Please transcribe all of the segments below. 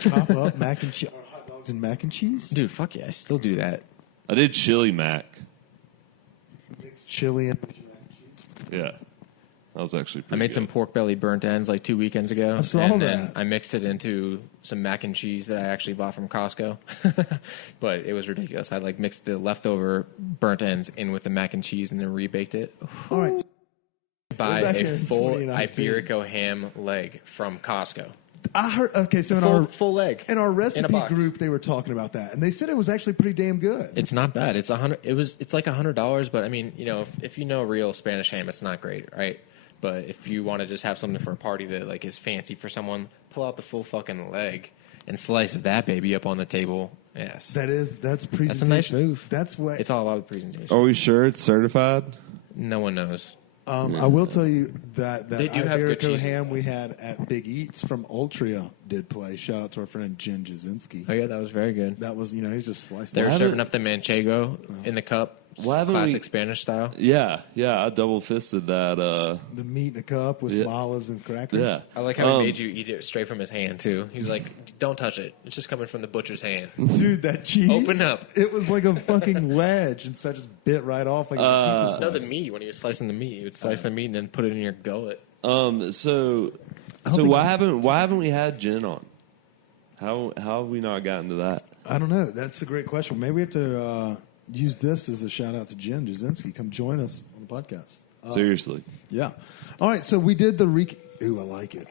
Chop up mac and cheese, or hot dogs and mac and cheese. Dude, fuck yeah, I still do that. I did chili mac. Mix chili and mac and cheese. Yeah. That was actually pretty I made good. some pork belly burnt ends like 2 weekends ago. I saw and that. Then I mixed it into some mac and cheese that I actually bought from Costco. But it was ridiculous. I like mixed the leftover burnt ends in with the mac and cheese and then rebaked it. All right. Buy back a here in full 2019. Iberico ham leg from Costco. I heard. Okay, so Full leg. in our in a recipe box. group, they were talking about that, and they said it was actually pretty damn good. It's not bad. It's like $100, but I mean, you know, if you know real Spanish ham, it's not great, right? But if you want to just have something for a party that like is fancy for someone, pull out the full fucking leg and slice that baby up on the table. Yes, That's presentation. that's a nice move. That's what. It's all about the presentation. Are we sure it's certified? No one knows. I will tell you that They do have good Iberico cheese. ham we had at Big Eats from Ultria did play. Shout out to our friend Jen Jasinski. Oh yeah, that was very good. That was, he just sliced They it. were serving up the manchego in the cup, Why haven't classic we- Spanish style. Yeah. I double fisted that. The meat in a cup with Yeah. some olives and crackers. Yeah. I like how he made you eat it straight from his hand too. He was like, "Don't touch it. It's just coming from the butcher's hand." Dude, that cheese. Open up. It was like a fucking wedge, and so I just bit right off like it was a pizza No, slice. the meat. When he was slicing the meat, he would slice the meat and then put it in your gullet. So think why haven't we had Jen on? How have we not gotten to that? I don't know. That's a great question. Maybe we have to use this as a shout out to Jen Jasinski. Come join us on the podcast. Seriously. Yeah. All right. So we did the Ooh, I like it.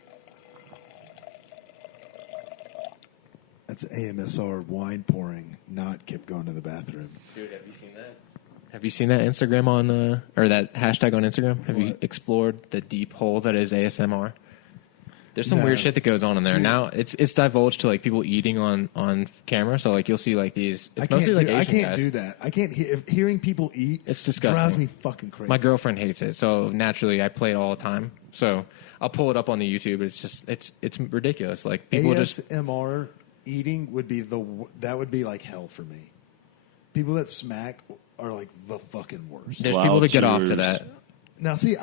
That's AMSR wine pouring, not kept going to the bathroom. Dude, have you seen that? Have you seen that Instagram on, or that hashtag on Instagram? Have you What? explored the deep hole that is ASMR? There's some No. weird shit that goes on in there. Dude. Now it's divulged to like people eating on camera. So like you'll see like these. It's mostly like Asian I can't guys. do that. I can't. Hearing people eat, It's disgusting. drives me fucking crazy. My girlfriend hates it, so naturally I play it all the time. So I'll pull it up on the YouTube. It's just it's ridiculous. Like people just ASMR eating would be that would be like hell for me. People that smack are like the fucking worst. there's Loud people that get off to cheers. that. Now, see,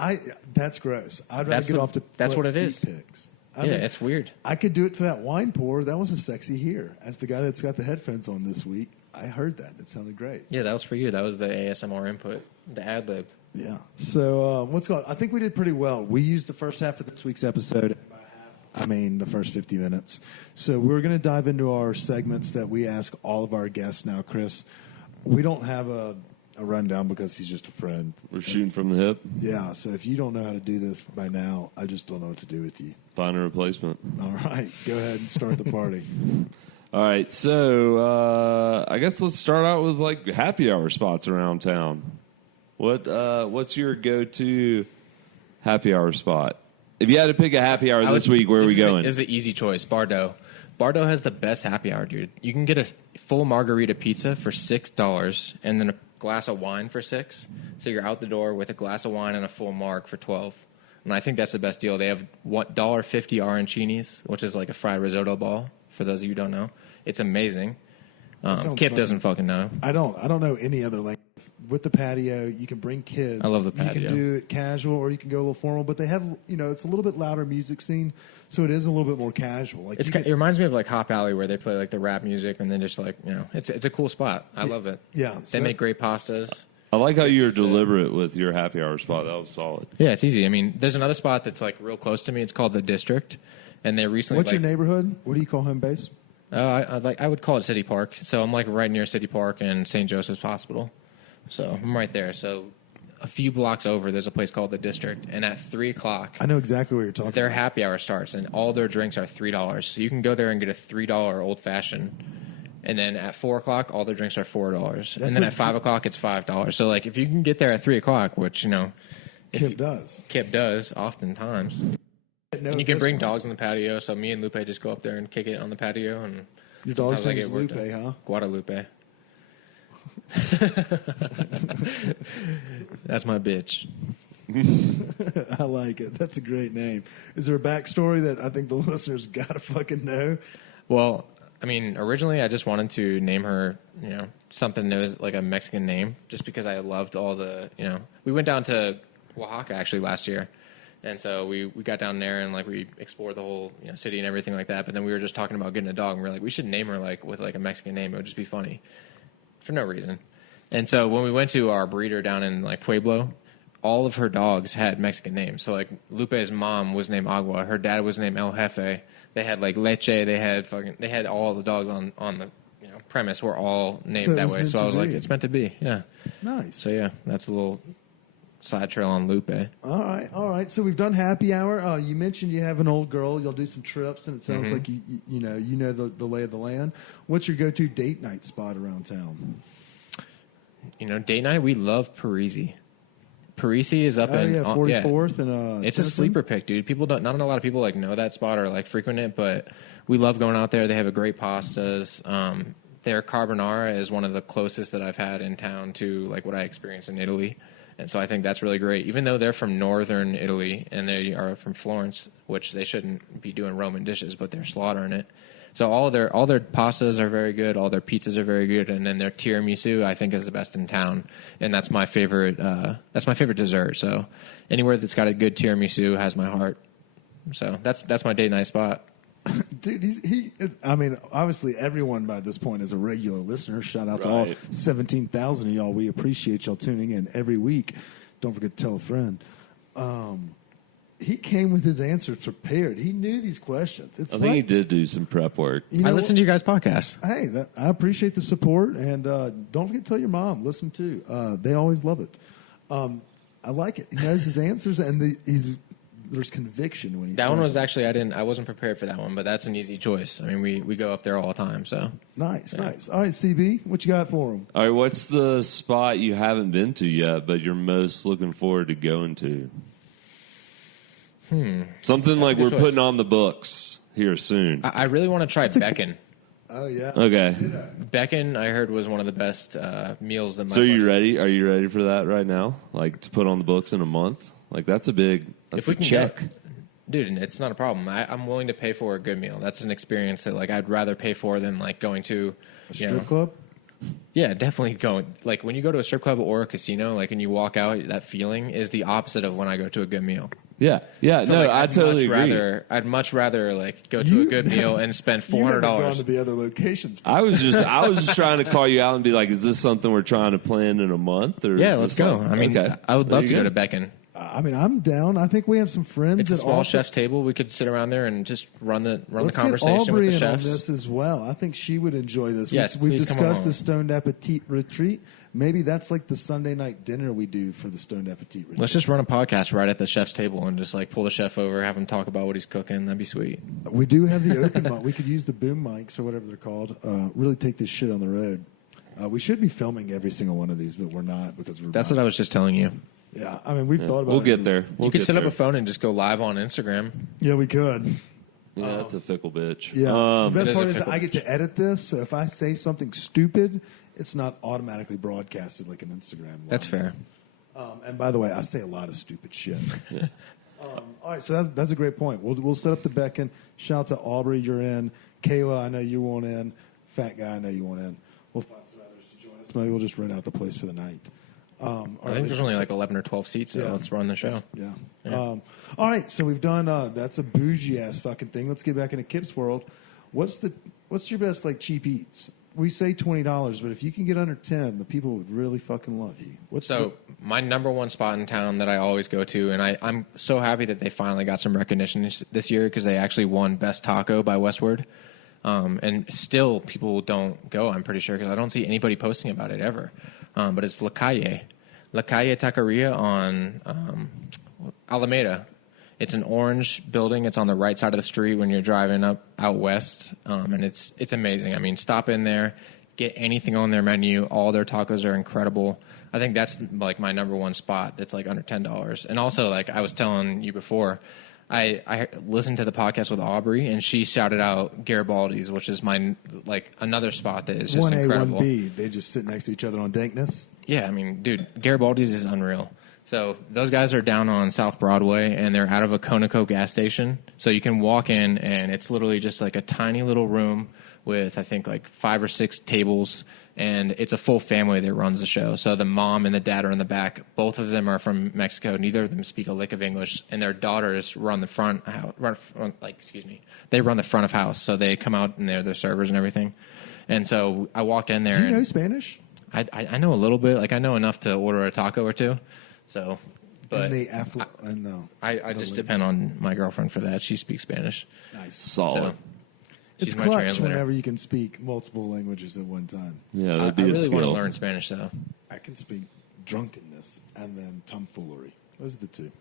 that's gross. I'd rather That's get the- off to that's flip what it is. feet pics. I Yeah, mean, it's weird. I could do it to that wine pour. That was a sexy hear. As the guy that's got the headphones on this week, I heard that. It sounded great. Yeah, that was for you. That was the ASMR input, the ad lib. Yeah. So what's called? I think we did pretty well. We used the first half of this week's episode. I mean, the first 50 minutes. So we're going to dive into our segments that we ask all of our guests now, Chris. We don't have a rundown because he's just a friend. We're shooting from the hip. Yeah. So if you don't know how to do this by now, I just don't know what to do with you. Find a replacement. All right. Go ahead and start the party. All right. So I guess let's start out with like happy hour spots around town. What's your go-to happy hour spot? If you had to pick a happy hour this week, where are we going? This is an easy choice. Bardo. Bardo has the best happy hour, dude. You can get a full margarita pizza for $6 and then a glass of wine for $6. So you're out the door with a glass of wine and a full marg for $12. And I think that's the best deal. They have $1.50 arancinis, which is like a fried risotto ball, for those of you who don't know. It's amazing. sounds Kip fun. doesn't fucking know. I don't know any other language. With the patio, you can bring kids. I love the You patio. can do it casual or you can go a little formal, but they have, it's a little bit louder music scene, so it is a little bit more casual. Like It reminds me of like Hop Alley where they play like the rap music and then just like, it's a cool spot. I love it. yeah. They make great pastas. I like how you're deliberate with your happy hour spot. That was solid. Yeah, it's easy. I mean, there's another spot that's like real close to me. It's called the District, and they recently. What's your neighborhood? What do you call home base? I would call it City Park. So I'm like right near City Park and St. Joseph's Hospital. So I'm right there. So a few blocks over, there's a place called the District, and at 3:00, I know exactly what you're talking their about. happy hour starts, and all their drinks are $3. So you can go there and get a $3 old fashioned. And then at 4:00, all their drinks are $4. And then at 5:00, it's $5. So like if you can get there at 3:00, which Kip does. Kip does oftentimes, and you can bring dogs on the patio. So me and Lupe just go up there and kick it on the patio. And Your dog's sometimes I name is get worked Lupe, out. huh? Guadalupe. That's my bitch. I like it. That's a great name. Is there a backstory that I think the listeners gotta fucking know? Well, I mean, originally I just wanted to name her, something that was like a Mexican name, just because I loved all the, we went down to Oaxaca actually last year, And so we got down there and like we explored the whole city and everything like that. But then we were just talking about getting a dog, and we were like, we should name her like with like a Mexican name. It would just be funny for no reason. And so when we went to our breeder down in like Pueblo, all of her dogs had Mexican names. So like Lupe's mom was named Agua, her dad was named El Jefe. They had like Leche. They had all the dogs on the premise were all named that way. So I was like, it's meant to be. Yeah. Nice. So yeah, that's a little side trail on Lupe. All right. So we've done happy hour. You mentioned you have an old girl. You'll do some trips, and it sounds like you know the lay of the land. What's your go-to date night spot around town? Date night, we love Parisi. Parisi is up in 44th and it's a sleeper pick, dude. Not a lot of people like know that spot or like frequent it, but we love going out there. They have a great pastas. Their carbonara is one of the closest that I've had in town to like what I experienced in Italy. And so I think that's really great. Even though they're from northern Italy and they are from Florence, which they shouldn't be doing Roman dishes, but they're slaughtering it. So all their pastas are very good, all their pizzas are very good, and then their tiramisu I think is the best in town, and that's my favorite. That's my favorite dessert. So anywhere that's got a good tiramisu has my heart. So that's my date night spot. Dude, I mean, obviously everyone by this point is a regular listener. Shout out to all 17,000 of y'all. We appreciate y'all tuning in every week. Don't forget to tell a friend. He came with his answers prepared. He knew these questions. I think he did do some prep work. I listened to you guys' podcast. Hey, I appreciate the support, and don't forget to tell your mom. Listen too. They always love it. I like it. He knows his answers, and there's conviction when he. That one was actually I wasn't prepared for that one, but that's an easy choice. I mean, we go up there all the time, so. Nice. All right, CB, what you got for him? All right, what's the spot you haven't been to yet, but you're most looking forward to going to? Something like we're putting on the books here soon. I really want to try Becken. Oh, yeah. Okay. Becken, I heard, was one of the best meals that. So are you ready? Are you ready for that right now? Like to put on the books in a month? Like that's a check. Dude, it's not a problem. I'm willing to pay for a good meal. That's an experience that like I'd rather pay for than like going to a strip club. Yeah, definitely going. Like when you go to a strip club or a casino, like and you walk out, that feeling is the opposite of when I go to a good meal. Yeah. So, no, like, I totally agree. I'd much rather like go to a good meal and spend $400. You've gone to the other locations. I was just trying to call you out and be like, is this something we're trying to plan in a month? Or yeah, let's go. I mean, I would love to go to Becken. I mean, I'm down. I think we have some friends. It's a small chef's table. We could sit around there and just run the conversation get Aubrey with the chefs. On this as well. I think she would enjoy this. Yes, we've discussed the Stoned Appetit retreat. Maybe that's like the Sunday night dinner we do for the Stoned Appetit retreat. Let's just run a podcast right at the chef's table and just like pull the chef over, have him talk about what he's cooking. That'd be sweet. We do have the open mic. We could use the boom mics or whatever they're called. Really take this shit on the road. We should be filming every single one of these, but we're not because we're. That's what I was just telling you. Yeah, I mean, we've thought about it. We'll get there. You could set up a phone and just go live on Instagram. Yeah, we could. Yeah, that's a fickle bitch. Yeah, the best part is I get to edit this, so if I say something stupid, it's not automatically broadcasted like an Instagram live. That's fair. And by the way, I say a lot of stupid shit. All right, so that's a great point. We'll set up the Becken. Shout out to Aubrey, you're in. Kayla, I know you want in. Fat guy, I know you want in. We'll find some others to join us. Maybe we'll just rent out the place for the night. I think there's only like 11 or 12 seats, so let's run the show. Yeah. All right, so we've done that's a bougie ass fucking thing. Let's get back into Kip's world. What's your best like cheap eats? We say $20, but if you can get under 10, the people would really fucking love you. My number one spot in town that I always go to, and I'm so happy that they finally got some recognition this year because they actually won Best Taco by Westward. And still people don't go, I'm pretty sure, because I don't see anybody posting about it ever. But it's La Calle Taqueria on Alameda. It's an orange building. It's on the right side of the street when you're driving out west, and it's amazing. I mean, stop in there, get anything on their menu. All their tacos are incredible. I think that's like my number one spot that's like under $10. And also, like I was telling you before, I listened to the podcast with Aubrey, and she shouted out Garibaldi's, which is my another spot that is just 1A, incredible. 1B, they just sit next to each other on dankness. Yeah, I mean, dude, Garibaldi's is unreal. So those guys are down on South Broadway, and they're out of a Conoco gas station. So you can walk in, and it's literally just like a tiny little room with I think like 5 or 6 tables, and it's a full family that runs the show. So the mom and the dad are in the back. Both of them are from Mexico. Neither of them speak a lick of English, and their daughters run the front. They run the front of house. So they come out and they're the servers and everything. And so I walked in there. Do you know Spanish? I know a little bit. Like I know enough to order a taco or two. So, but I just depend on my girlfriend for that. She speaks Spanish. Nice, solid. So, it's my clutch translator. whenever you can speak multiple languages at one time. Yeah, I that'd be a really skill. want to learn Spanish though. I can speak drunkenness and then tomfoolery. Those are the two.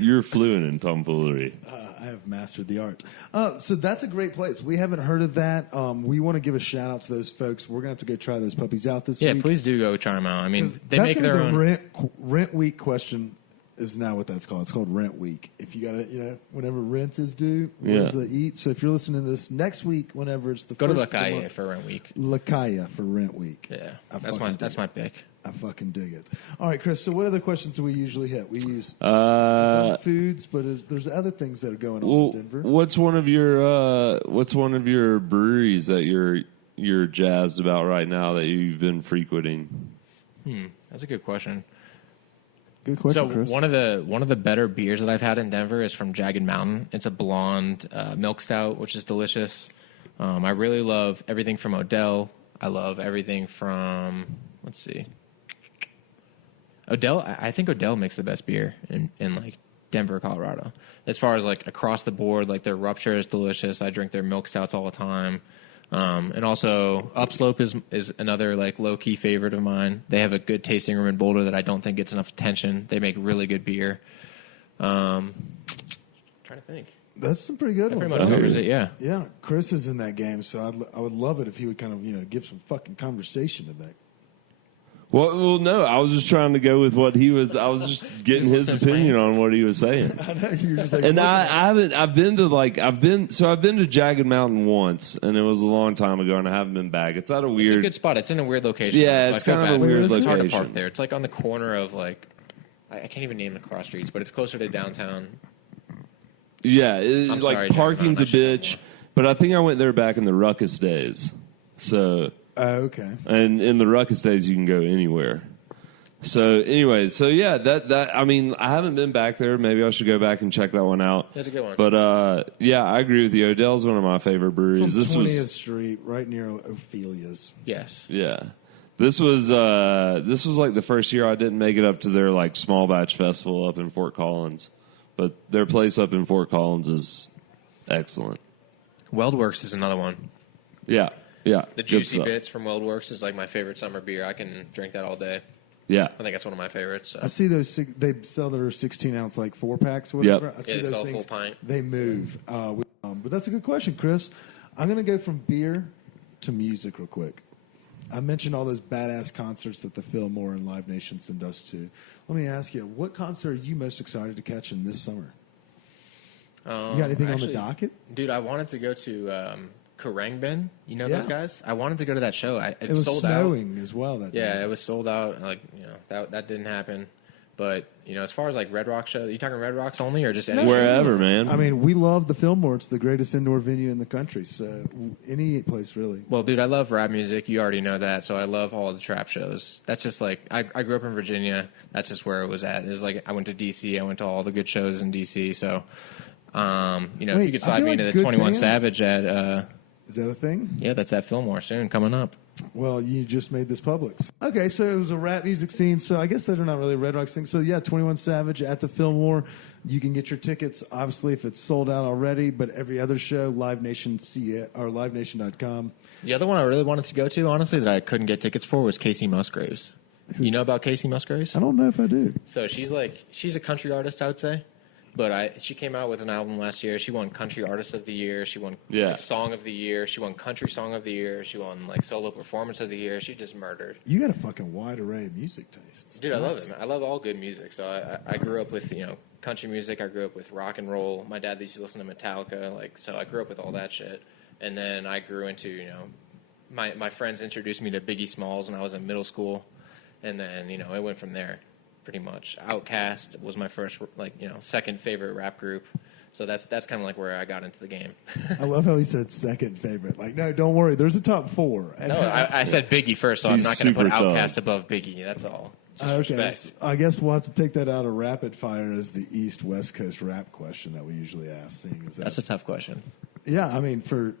You're fluent in tomfoolery. I have mastered the art. So that's a great place. We haven't heard of that. We want to give a shout out to those folks. We're going to have to go try those puppies out this week. Yeah, please do go try them out. I mean, they that's make their the own. Rent week question is now what that's called. It's called rent week. If you got to, whenever rent is due, where's the eat? So if you're listening to this next week, whenever it's the Go to first La of the Calle month, for rent week. La Calle for rent week. Yeah, I that's my pick. I fucking dig it. All right, Chris. So what other questions do we usually hit? We use foods, but there's other things that are going on in Denver. What's one of your breweries that you're jazzed about right now that you've been frequenting? That's a good question. Good question, So Chris. one of the better beers that I've had in Denver is from Jagged Mountain. It's a blonde milk stout, which is delicious. I really love everything from Odell. I love everything from Odell. I think Odell makes the best beer in like Denver, Colorado. As far as like across the board, like their Rupture is delicious. I drink their milk stouts all the time. And also Upslope is another like low key favorite of mine. They have a good tasting room in Boulder that I don't think gets enough attention. They make really good beer. Trying to think. That's some pretty good That ones. pretty much covers it, yeah. Yeah, Chris is in that game, so I would love it if he would kind of give some fucking conversation to that. Well, no, I was just trying to go with what he was. I was just getting his opinion on what he was saying. I know you're just like, And I've been to Jagged Mountain once, and it was a long time ago, and I haven't been back. It's at a weird. It's a good spot. It's in a weird location. Yeah, so it's I feel kind of bad. a weird It's hard to location. park there. It's like on the corner of like I can't even name the cross streets, but it's closer to downtown. Yeah, I'm like sorry, parking's a Jagged Mountain, I bitch. should know But I think I went there back in the Ruckus days. So, okay. and in the Ruckus days, you can go anywhere. So, anyways, that I mean, I haven't been back there. Maybe I should go back and check that one out. That's a good one. But yeah, I agree with you. Odell's one of my favorite breweries. It's on This 20th was Street, right near Ophelia's. Yes. yeah. This was like the first year I didn't make it up to their like small batch festival up in Fort Collins, but their place up in Fort Collins is excellent. Weldworks is another one. Yeah, yeah. The good Juicy stuff. Bits from Weldworks is like my favorite summer beer. I can drink that all day. Yeah. I think that's one of my favorites. So. I see those. They sell their 16-ounce like 4-packs or whatever. Yep. I see Yeah, they those sell a things. full pint. They move. But that's a good question, Chris. I'm going to go from beer to music real quick. I mentioned all those badass concerts that the Fillmore and Live Nation send us to. Let me ask you, what concert are you most excited to catch in this summer? You got anything on the docket? Dude, I wanted to go to Karangbin. You know Yeah. those guys? I wanted to go to that show. It was sold snowing as well that Yeah, day. it was sold out. Like, that didn't happen. But, as far as like Red Rock shows, you talking Red Rocks only or just any? Wherever, man. I mean, we love the Fillmore. It's the greatest indoor venue in the country. So any place, really. Well, dude, I love rap music. You already know that. So I love all the trap shows. That's just like, I grew up in Virginia. That's just where it was at. It was like, I went to D.C. I went to all the good shows in D.C. So, if Wait, you could I slide feel me like into the good 21 bands- Savage at, Is that a thing? yeah, that's at Fillmore soon, coming up. Well, you just made this public. Okay, so it was a rap music scene. So I guess they're not really Red Rocks things. So yeah, 21 Savage at the Fillmore. You can get your tickets, obviously, if it's sold out already. But every other show, Live Nation or LiveNation.com. The other one I really wanted to go to, honestly, that I couldn't get tickets for was Casey Musgraves. You know about Casey Musgraves? I don't know if I do. So she's a country artist, I would say. But she came out with an album last year. She won Country Artist of the Year. She won Song of the Year. She won Country Song of the Year. She won Solo Performance of the Year. She just murdered. You got a fucking wide array of music tastes. Dude, I love it. I love all good music. So I grew up with country music. I grew up with rock and roll. My dad used to listen to Metallica. So I grew up with all that shit. And then I grew into my friends introduced me to Biggie Smalls when I was in middle school, and then it went from there. Pretty much. Outkast was my first, second favorite rap group. So that's kind of like where I got into the game. I love how he said second favorite. Like, no, don't worry. There's a top 4. And No, I said Biggie first, so I'm He's not going to put super Outkast above Biggie. That's all. Just okay, respect. so I guess we'll have to take that out of rapid fire as the East West Coast rap question that we usually ask. Seeing as That's a tough question. yeah, I mean, for